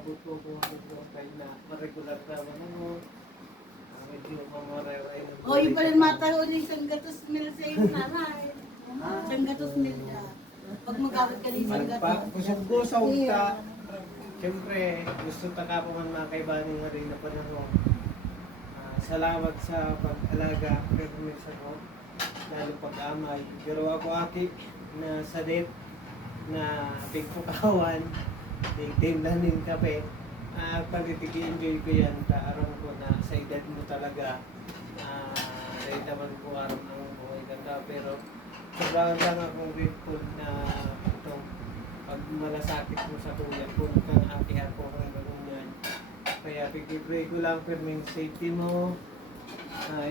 maabot ko kung ano yung kahit na regular naman ano. Medyo mamaray-ray ng O, yung pala mataho ni isang gatos mil sa iyo, nanay. Isang gatos mil niya. Pag mag-awit ka ni isang gatos. Kusog-kusaw ka. Siyempre, gusto ta ka pa man mga kaibanin nga rin na panahon. Salamat sa pag-alaga, permis ako, lalo pag-amay. Pero ako aki na sa date na pigpukawan, tinglanin kape. Pag-enjoy ko yan, kaarong ko na sa edad mo talaga. Dahil naman ko araw ng buhay ganda. Pero sobrang lang akong grateful na ito, pag malasakit mo sa kuya, kung kang ati ako kung gano'n yan. Kaya pipipray ko lang perming safety mo.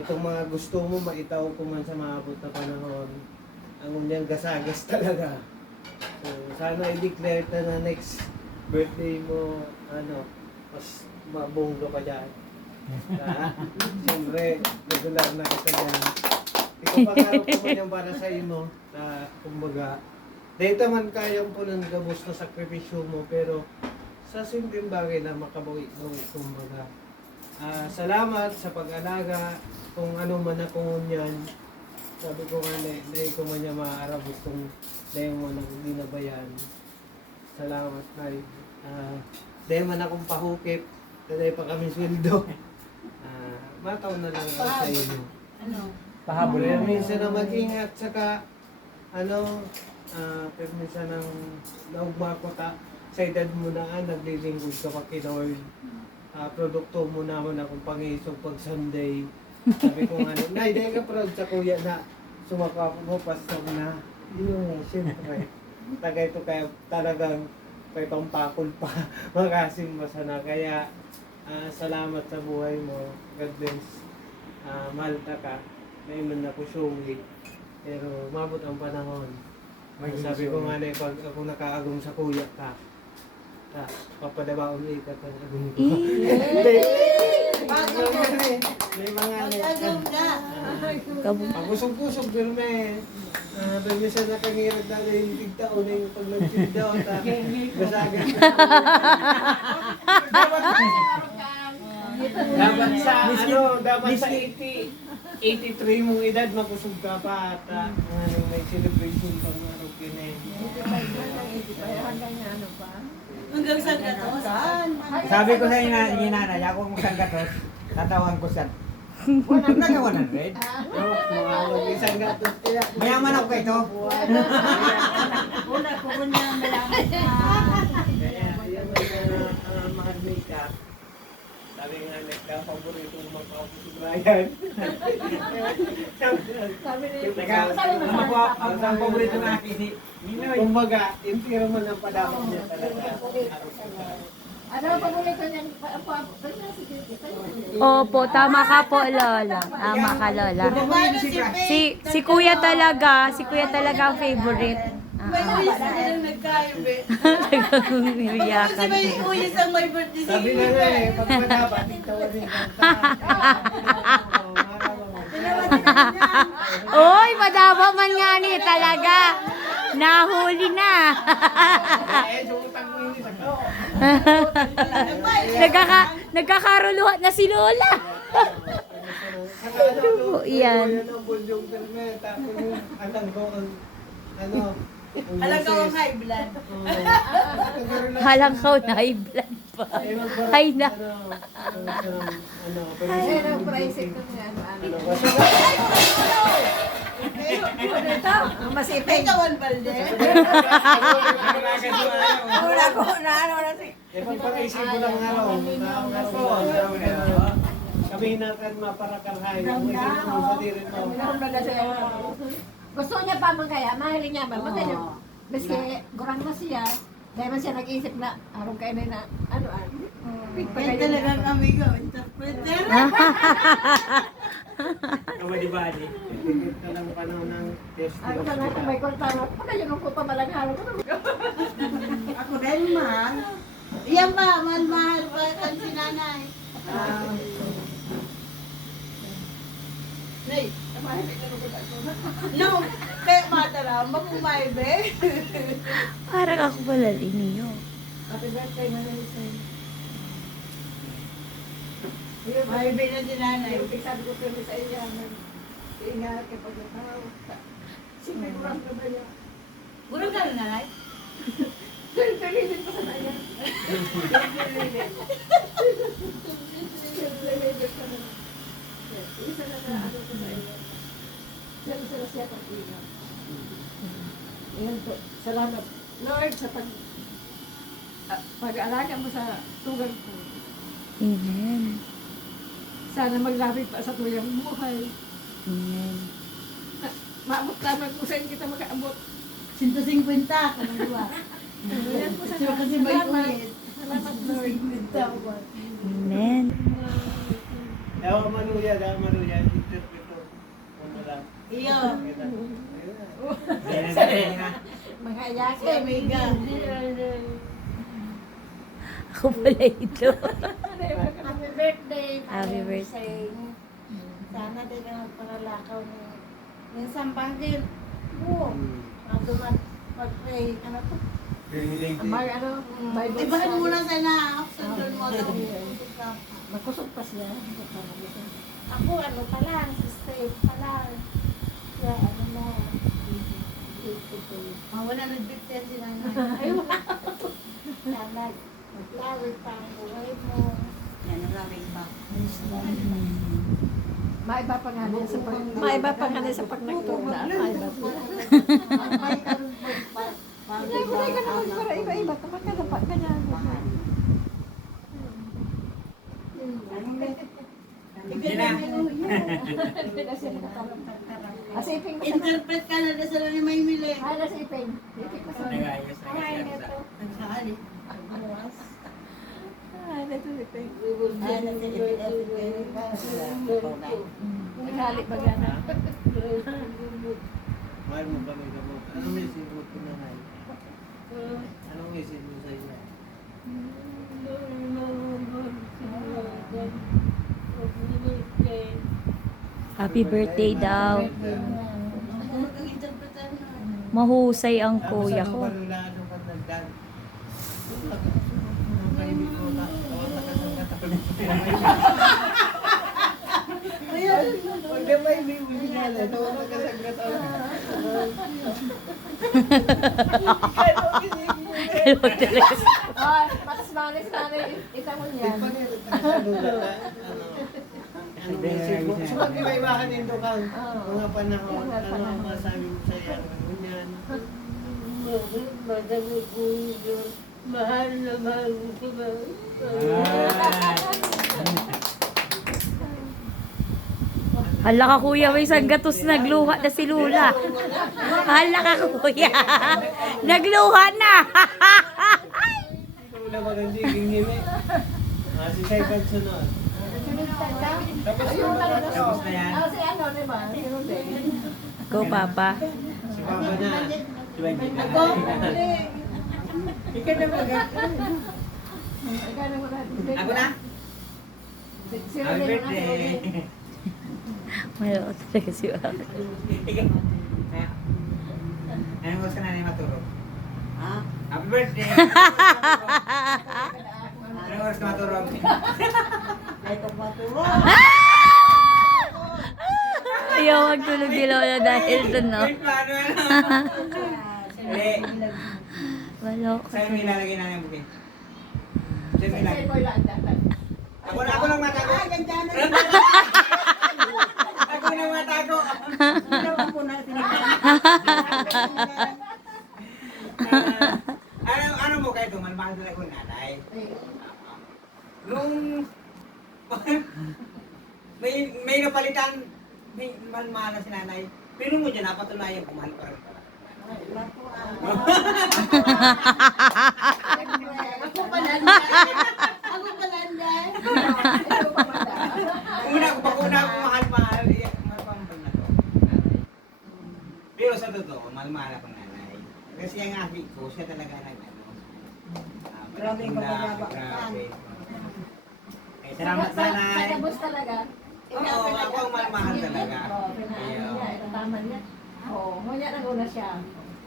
Itong mga gusto mo, maitaw ko man sa maabot na panahon. Ang unyang gasagas talaga. So, sana i-declare ka na next birthday mo, mas mabunggo ka dyan. Siyempre, regular na kita dyan. Ikaw pag-araw ko man yan para sa iyo, kumbaga, dahil man kayang po ng gabos na sakripisyo mo, pero sa simpleng bagay na makabawi mo, kumbaga. Salamat sa pag-alaga, kung ano man akong yan. Sabi ko nga, dahil ko man niya maaarap, gustong dahil mo nang ginabayan. Salamat, Nay. Dahil man akong pahukip, dahil pa kami sweldo. Mataw na lang ako sa inyo. Pahabol Pero yan. minsan na mag-ingat, saka, pero minsan nang naugma ko ta, sa edad mo na, naglilingkod ka pa kay Lord. Produkto mo naman akong pangisog pag Sunday. Sabi ko nga, Nay, dahil ka proud sa kuya na sumaka mo, pasok na. Yun, siyempre. Tagay ito kaya talagang may pampakol pa. Makasim masana. Kaya, salamat sa buhay mo. God bless. Mahal ka. May man na kusyungi. Pero mabot ang panahon. Sabi ko nga na, pag ako nakaagong sa kuya ka, papadabaon ikat ang agong ko. May mga Pag-agong ka. pagusog-kusog pero may doon niya siya nakangirag na yung tigtaon na yung pag nag-tigtaon basagan. Dapat sa 83 mong edad makusog ka pa at may celebration pang araw kinin. Hanggang sa gatos. Sabi ko sa inanay, ako kung saan gatos, tatawan ko siya. 100 na 100. Mga mag-isang gatos kaya. Mayaman ako ito. Una ko niya malaman na. Kaya yan ang mahal makeup. Sabi nga nagka-paborito ng mga kaupo si Brian. Ang paborito ng akin si Ninoy. Kumbaga, intiro man ang padamot niya talaga. Ano pa muli ko niyan? Opo, tama ka po, Lola. Tama ka, Lola. Si Kuya talaga ang favorite. May kuya sa kanyang nagkaibe. Talagang Pag niyakan. may kuya sa may birthday si Sabi nga nga pag madabat, tigtawin ka. Uy, madaba man nga ni talaga. Nahuli na. Nagkakaruluhan na si Lola. Yan. Alagaw ang high blood. Halang ka na high blood pa. Ay na. Ay, ang price ko nga. Ang masipig. Ikawan balde. Wala ko na ano na si. Pag-isip ko lang araw. Kami natin maparakarhay. Mag-isip mo sa dirin mo. Gusto niya pa man kaya, mahiling niya ba? Magkano? Biski, gurang na siya. Dahil man siya nag-isip na, araw kayo na, Kaya talagang amigo, interpreter. Badi-badi. Tigit ka lang panahon ng test. Ano ka na, may kultano. Pagka yun ang kupa malaghalo ko. Ako rin, mahal. Yan ba, mahal pa ang sinanay. Nay, no, kaya matara, magumay be. Parang ako pala niyo. Happy birthday, Manalisay. May na si nanay. Sabi ko pero sa iya, ingat ka pag nataw. Siyempre kurang ka ba niya? Gurang ka na nanay? Tuloy-tuloy pa sa naya. Isa na na ano ko sa iyo. Sila siya pag-ingat. Ayan po. Salamat, Lord, sa pag-alaga mo sa tugang ko. Amen. Sana maglapit pa sa tuyang buhay. Amen. Maabot naman kung saan kita makaabot. 150 ka ng duwa. Ayan po Kasi kasi may ulit. Salamat, Lord. 150 Amen. Daw manuya, interpreto. Ano lang. Iyo. Ayun na. Mga Si yakin. Amiga. Ako pala ito. Happy birthday. Happy birthday. Sana din ang magpangalakaw ni minsan panggil. Oo. Duman mag-pray. Ano to? Mag ano, Bible Ibahin study. muna sana. Sundan mo daw. Magkusog pa siya. Ako ano pa lang. Si Steve pa lang. Kaya ano na. Wala nag-bigyan si nanay. Ayun. Sana maglawig pa ang buhay mo. Yan ang lawig pa. Maiba pa nga din sa maiba pa nga din sa pagnagtunda. Maiba pa. Kulay ka naman para iba-iba. Kapag ka dapat ka niya. Hindi na. Asiping mo sa Interpret ka na sila ni Maymile. ay, nasiping. Siping mo sa Nag-ayos na ay, kasi neto. Nagsali. Ay, neto, siping. Naghalit ba gana? Mahal mo kami gamot. Anong message mo pinanay? Anong message mo sa iyo? Happy birthday daw. Interpretan na. Mahusay ang kuya ko. Panulaan ng panagdan. Nakaibig ko na. Tawag na Pag may bibili na lang, tawag na kasagrat Hello, Teres. Ay, patas manis, ita mo niyan. Ano message mo? So, mag-iba-ibahan din ito kang mga panahon. Ano ang masabi mo sa iyo? Ano yan? Mahal na mahal ko ba? Hala ka kuya, may isang gatos nagluha na si Lula. Hala ka kuya. Nagluha na. Wala ba ng jiging nila? Si Saifad sunod. Tapos Ayun lang na Tapos na yan. si ano, di ba? Si Ruben. Go, Papa. si Papa na. Ako? Ikaw na ba? Ikaw na muna. Ako na. Si Happy Ruben na si birthday. Ruben. Malo talaga si Papa. Ikaw. Anong gusto na matulog? Ha? Happy birthday! Anong oras ka matulog? Ito maturo. Ayaw magtulog ni Lola dahil dun, no? Wait, paano yan? Malo ko. Saan may lalagay na yung bukin? Saan may Sa lalagay? boy lang dapat. Ako lang matago. Ay, ganda na. Ako lang matago. Ginawa ko na. Ano mo kayo ito? Malmahal sila ko nanay. Nung may napalitan, may malmahal na si nanay. Pero mo dyan, napatunayan kung mahal pa rin pala. Ako pala. Ako pala. Una ko mahal pa ang na to. Pero sa totoo, mahal akong nanay. Kasi ang aking ko, siya talaga nag-ano. Grabe yung pagkakaba. Grabe. Eh, salamat Sa nanay. labos talaga. Oo, ako ang mahal talaga. Oo, pinaaral niya. Ito tama niya. Oo, ngunit nag-una siya.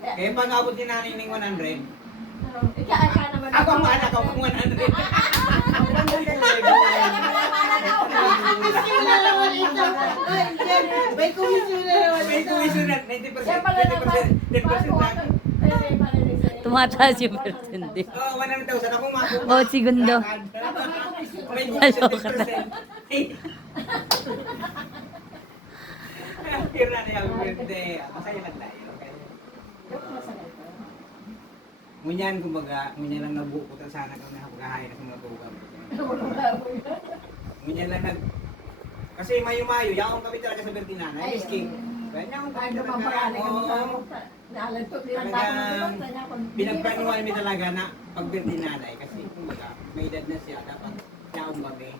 Eh, pag abot ni nanay ng 100, Ika naman. ako ang mahal ako ng 100. Kaya naman ako. May komisyon na naman May ito. tuition na, 90%, 10% lang. Tumataas yung percentage. Oo, 100,000 ako makuha. Oh, segundo. May tuition, Aloka na. 10%. Kira na yung birthday. Masaya lang tayo. Okay? Ngunyan, kumbaga, ngunyan lang nabukutan sana kami nakapagahain na sa mga tugang. Ngunyan lang kasi mayo-mayo, yakong kami talaga sa Bertinana, escape. Kaya yakong kami talaga, oo. Pinagplanuhan kami talaga na pag Bertinana kasi kumbaga, may edad na siya, dapat yakong kami.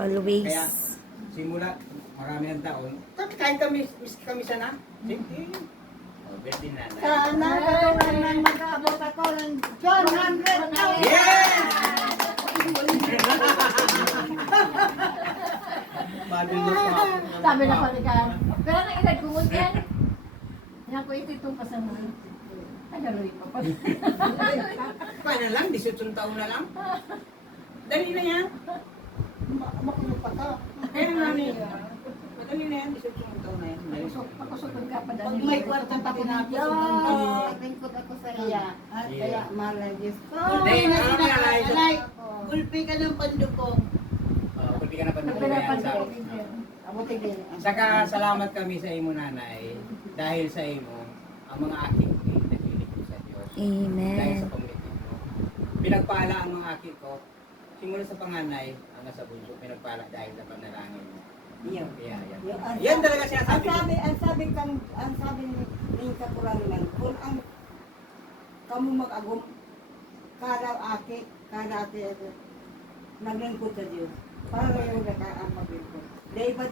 Always. Kaya, simula, marami ng taon, kahit kami sana, sige. Bertinana. Sana katulad ng mag-aabot ako ng 100,000. Yes! Babil na pa. Sabi na palikan. Pero nang edad ko yan. Yan ko ititong pa sa mga. Tagaloy pa pa. Paano lang, 18 taon na lang. Dali na yan. Makulo pa to. Kaya nga niya. Madali na yan, 18 taon na yan. Pakusutod ka pa Pag dahil. may kwarta pa tinapos, natingkot ako sa iya. At kaya malay Diyos ko. Hindi, Anay, gulpi ka ng pandukong. Kunti ka na pa Abuti din. Saka salamat kami sa imo nanay. Dahil sa imo, ang mga aking ay nakilig ko sa Diyos. Dahil Amen. sa pamilya ko. Pinagpala ang mga aking ko. Simula sa panganay, hanggang sa bunso, pinagpala dahil sa panalangin mo. Yan. Yeah. Yan talaga sinasabi ko. Ang sabi ni sa Quran lang, kung ang kamu mag-agum, kada ake, naglingkod sa Diyos. Para yung ang paglingkod. Dahil ba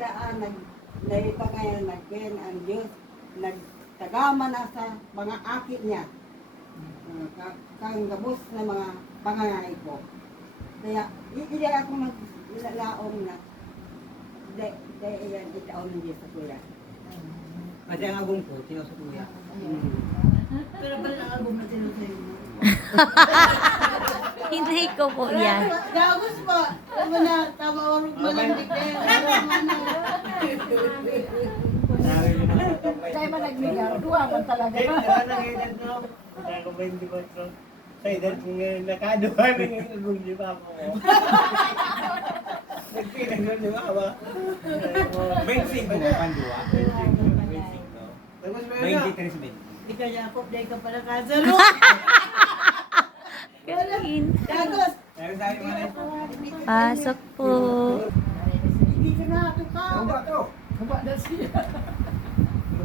dahil pa ngayon nagken ang Diyos, nagtagama na sa mga akit niya. Kang gabos na mga pangangay ko. Kaya, hindi ako naglalaong na. Dahil yan, itaon ng Diyos sa kuya. Kasi ang agong ko, sino sa kuya. Pero pala ang agum na sinusayo mo. Hindi ko po yan. Gagos po. Tama na, tama orog mo lang di kayo. Kaya man nagbigaw. Duwa man talaga. Ano ang edad mo? Ako 24. Sa edad ko ngayon, nakaduha na yung agong di pa ako. Nagpinagod di ba ba? 25 mo, pandua. 25. Tapos meron 23 20. Di ka Jacob, dahil ka pala kasalo. Kain. Gagos. Pero sabi mo na Pasok po. Hindi ka na ako ka. to? Kaba na siya.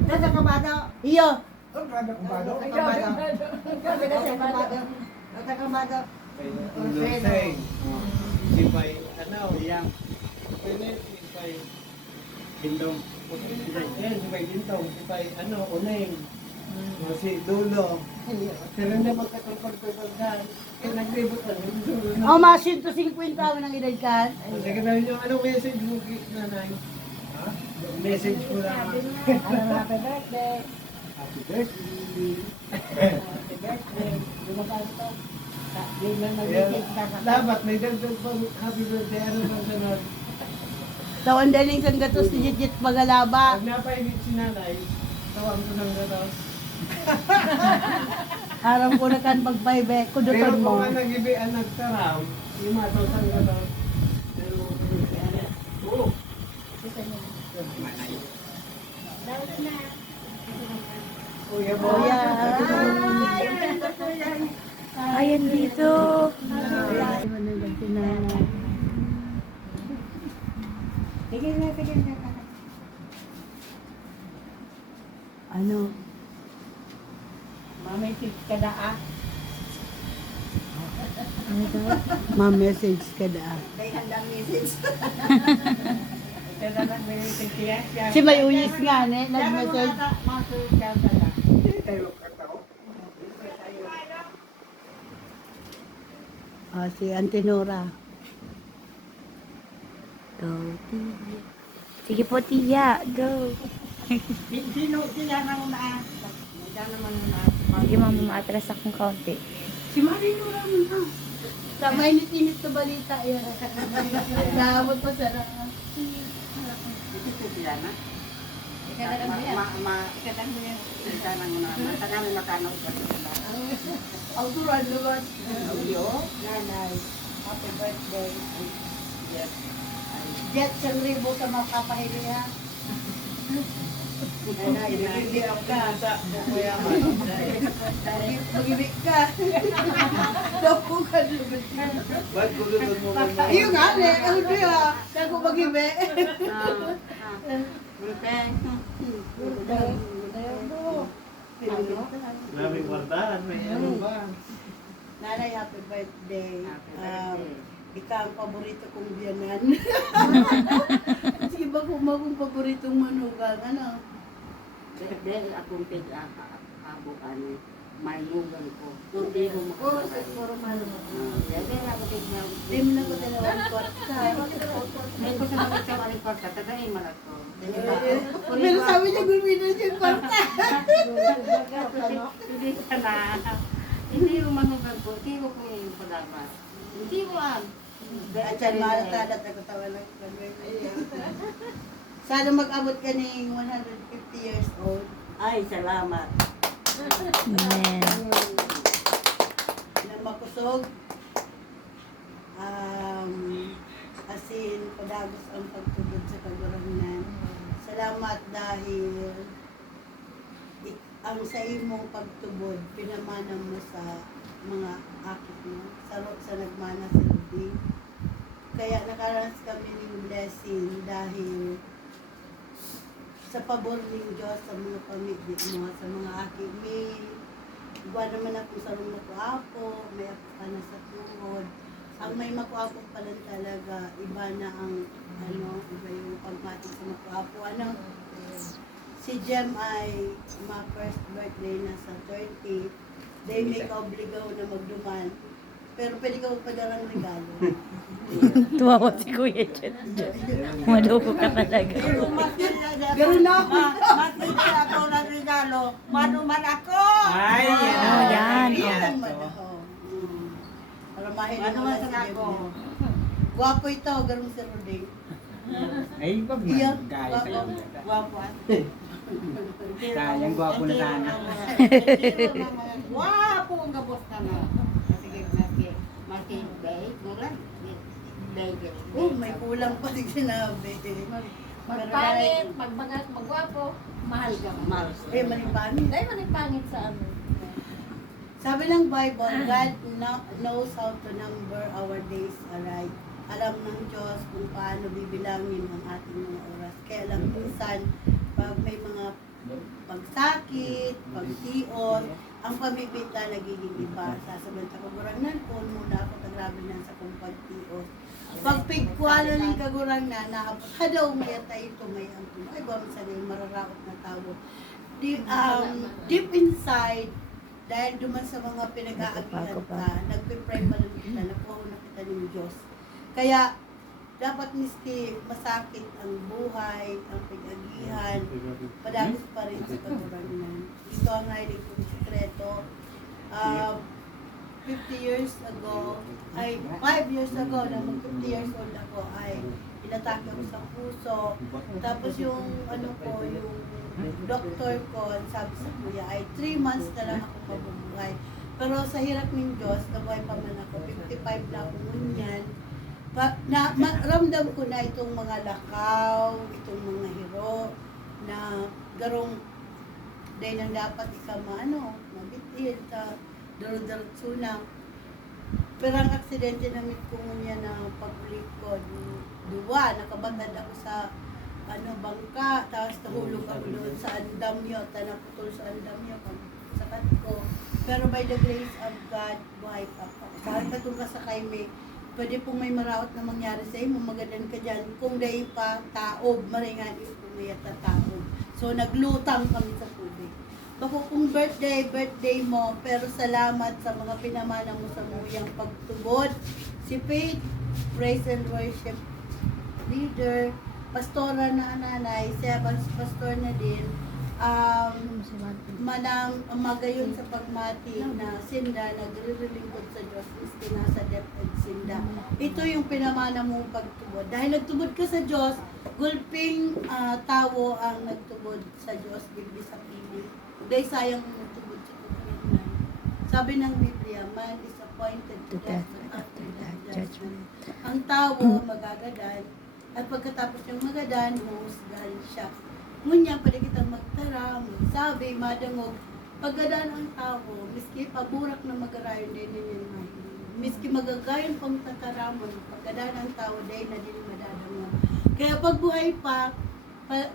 Nasa kabado. Iyo. Ay, grabe Kabado. Grabe na siya. Nasa kabado. Lusay. Si Pai, ano, yang. Si Pai. Bindong. Yan, si Pai Gintong. Si Pai, ano, Uneng. Si Dulo. Pero hindi magkatungkol-tungkol. Kaya nagribot lang yung Dulo na. Oh, mas 150 ang nang edad ka. Sige na yung ano message mo, nanay? Ha? Message ko lang. Ano, happy birthday. Happy birthday. Happy birthday. Lumagal to. Di lang nag-message ka sa Dapat may dagdag pang happy birthday. Ano bang sunod? Tawan daling sang gatos ni Jit Magalaba. Pag napainit si nanay, tawag ko ng gatos. Aram ko na kan pagpaybe. Pero Kudutan kung mo. nga nag-ibian nagtaram, yung matosang gatos. Pero, oo. Kuya mo. Kuya. Ayan dito. Sige na, sige na. Ano? Ma-message ka na ah. Ma-message ka da. May handang message. Kaya na message siya. Si Mayuyis nga, ne? Nag-message. Ah, si Auntie Nora. Go, Tia. Sige po, Tia. Go. Sino nang na? Sige, mama, maatras akong kaunti. Si Marie Nora mo na. Sa mainit-init na balita yan. Naabot pa sa sila na. Ikadalang mo yan. Ikadalang mo yan. Tanang mo naman. Tanang mo matanaw ka sila. Ang turan naman. Audio, nanay, happy birthday. Yes. Jet, siyang ribo sa mga kapahili ha. Nanay, mag-ibig ka. Sa bukuyaman. Mag-ibig ka. Dapo ka naman. Ba't gulunod mo man na? Iyo nga, ne. Ano niya? Kaya ko mag-ibig. Maraming kwartahan. May ano ba? Nanay, happy birthday. Ikaw ang paborito kong biyanan. Kasi iba ko kung paboritong manugang. Ano? Dahil akong pag-abukan, may nugan ko. Hindi ko makakalain. Puro malo mo. Dahil ako tignan. Hindi mo na ko dalawang kwarta. May ko sa mga ikaw aling kwarta, tagay malak ko. Pero sabi niya, gulmina siya yung kwarta. Hindi ka na. Hindi yung manugan ko, hindi ko kung yung pag-abas. Hindi mo am. At siya, malatadat ako tawa lang. Sana mag-abot ka ng 150 years old. Ay, salamat. Amen. Na makusog. Asin, padagos ang pagtugod sa kaguranan. Salamat dahil ang sa imong pagtubod, pinamana mo sa mga akit mo. Sa nagmana sa lubi. Kaya nakaranas kami ng blessing dahil sa pabor ng Diyos sa mga pamilya mo, sa mga akit mi. Iba naman ako sa mga kuapo, may ako ka na sa tuhod. Ang may makuapo pa lang talaga, iba na ang iba yung pagmati sa makuapo. Si Jem ay first birthday na sa 30. They make obligaw na magduman. Pero pwede ka magpadalang regalo. Tuwawa si Kuya Jet. Madugo ka talaga. Ganun na ako. Makita ako ng regalo, manuman ako! Ay, yan. Oh, yan. Yan. Para mahil Ano naman man si sa Jem. ako? Gwapo ito, ganun si Rodin. Ay, wag Iya, man. Kaya sa'yo. Gwapo. Sayang, gwapo na sana. Gwapo ang gabos ka na. Sige, maki, bay, mulan. Baby. Oh, may kulang pa din sinabi. Magpangit, magbagat, magwapo, mahal ka. Mahal. Malipani. Dahil man yung pangit sa amin. Sabi ng Bible, God knows how to number our days aright. Alam ng Diyos kung paano bibilangin ang ating mga oras. Kaya lang minsan, pag may mga pagsakit, pagtios, ang pamibita nagiging iba. Sasabihin sa kaguranan, kung muna ako tagrabe na sa kong pagtios. Pag pigkwala ng kaguranan, naabot, hadaw may atay ito, may ang tuno. Ay, ba, minsan yung mararaot na tao. Deep inside, dahil duman sa mga pinag-aagihan ka, nagpipray pa rin kita, nakuha na kita ng Diyos. Kaya, dapat miski masakit ang buhay, ang pag-agihan, padagos pa rin sa kaguranan. Ito ang nailig kong sikreto. 50 years ago, 5 years ago, na mag 50 years old ako, ay inatake ako sa puso. Tapos yung yung doktor ko, sabi sa kuya, ay 3 months na lang ako mabubuhay. Pero sa hirap ng Diyos, nabuhay pa man ako, 55 na ako ngunyan. Ramdam ko na itong mga lakaw, itong mga hiro, na garong dahil nang dapat mabitil, daro-darotsuna. Pero ang aksidente na mit ko niya na pagulit ko, duwa, nakabatad ako sa bangka, tapos nahulog ako doon sa andamyo, naputol sa andamyo, pagsakat ko. Pero by the grace of God, buhay pa ako. Kahit katong kasakay pwede pong may maraot na mangyari sa iyo, magadan ka dyan. Kung dahi pa, taob, maringan yung pumayat na taob. So, naglutang kami sa tubig. Bako kung birthday mo, pero salamat sa mga pinamana mo sa muyang pagtubod. Si Faith, praise and worship leader, pastora na nanay, siya pastor na din, manang magayon sa pagmati na sinda nagre-relingkod sa Diyos miski nasa DepEd sinda. Ito yung pinamana mong pagtubod. Dahil nagtubod ka sa Diyos, gulping tawo ang nagtubod sa Diyos bilbi sa pili. Dahil sayang mo nagtubod sa COVID-19. Sabi ng Biblia, man is appointed to death and after that judgment. Ang tawo magagadan at pagkatapos ng magadan, humusgahan siya. Ngunya, pwede kitang magtara, magsabi, madangog. Paggadaan ang tao, miski paburak na magarayon din yung mahiling. Miski magagayon pang tataramon, paggadaan ang tao, din na din madadangog. Kaya pagbuhay pa,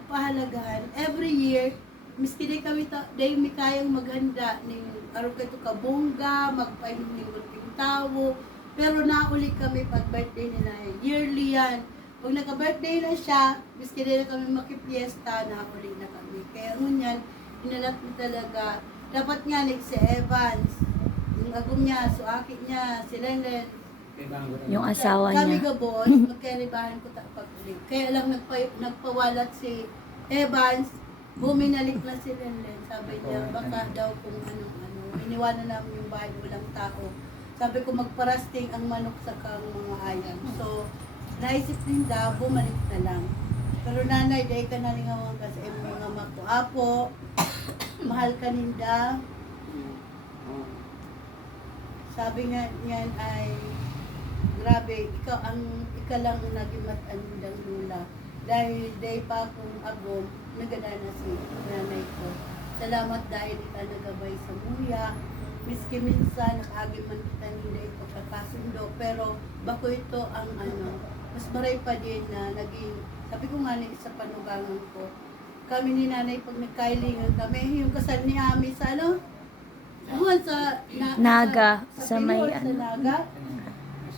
pahalagahan, every year, miski di kami day mi kayang maghanda ning araw kay to kabongga, magpainom ning ulping tawo, pero nauli kami pag birthday nila. Yearly yan. Pag naka-birthday na siya, miski din na kami makipiesta, nauli na kami. Kaya ngunyan, inalat mo talaga. Dapat nga si Evans, yung agum niya, suaki niya, si Lenlen, Yung asawa kami niya. gabos, magkaribahan ko pag-uling. Kaya lang nagpawalat si Evans, buminalik na si Lenlen. Sabi niya, baka daw kung ano-ano. Iniwanan namin yung bahay, walang tao. Sabi ko, magparasting ang manok sa kang mga ayam. So, naisip din daw, bumalik na lang. Pero nanay, dahil ka nalingawan ka sa mga mako. Apo, mahal ka ninda. Sabi nga niyan ay, grabe, ikaw lang ang naging matanudang lula. Dahil dahil pa akong agom, nagana na si nanay ko. Salamat dahil ita nagabay sa muya. Miski minsan, nakaagim man kita nila ito kakasundo. Pero bako ito ang mas maray pa din na naging, sabi ko nga sa panugangan ko, kami ni nanay pag nagkailingan kami, yung kasal ni Ami sa sa Naga, sa may Pinoy, sa Naga.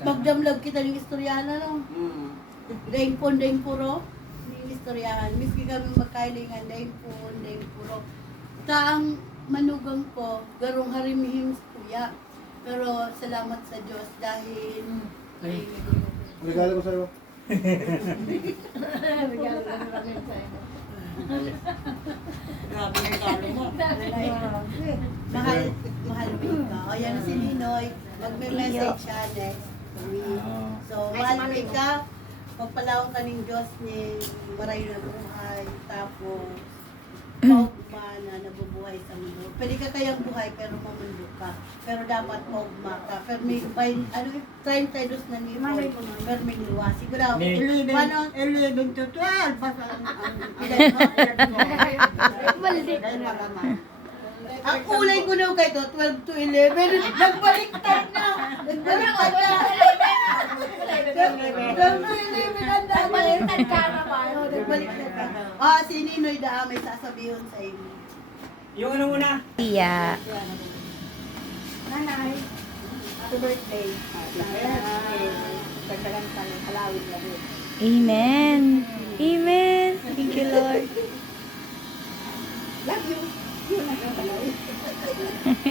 Magdamlag kita ng istoryana, no? Daing puro, yung istoryahan. Miski kami magkailingan, daing puro. Taang manugang ko, garong harimihim sa kuya. Pero salamat sa Diyos dahil Regalo ko sa'yo. Regalo lang namin sa'yo. Grabe yung regalo mo. mahal mo ka. O yan si Ninoy, magme-message siya next week. So, mahal mo ka, magpalawang ka ng Diyos ni maray na buhay, tapos maugma na nabubuhay sa mundo. Pwede ka kayang buhay pero mamundo ka. Pero dapat maugma ka. Pero may 32 na ni Paul, pero may niwa. Siguro, 11 to 12. Basta ilan mo? Mali. Ang kulay ko daw kay to, 12 to 11. Nagbaliktad na! Nagbaliktad na! 12 to 11 ang dami. Baliktad ka naman. Nagbaliktad ka. Si Ninoy da may sasabihin sa inyo. Yung ano muna? Iya. Nanay, happy birthday. Dagdagan ka ng halawin na rin. Amen. Amen. Thank you, Lord. Love you. Yun ang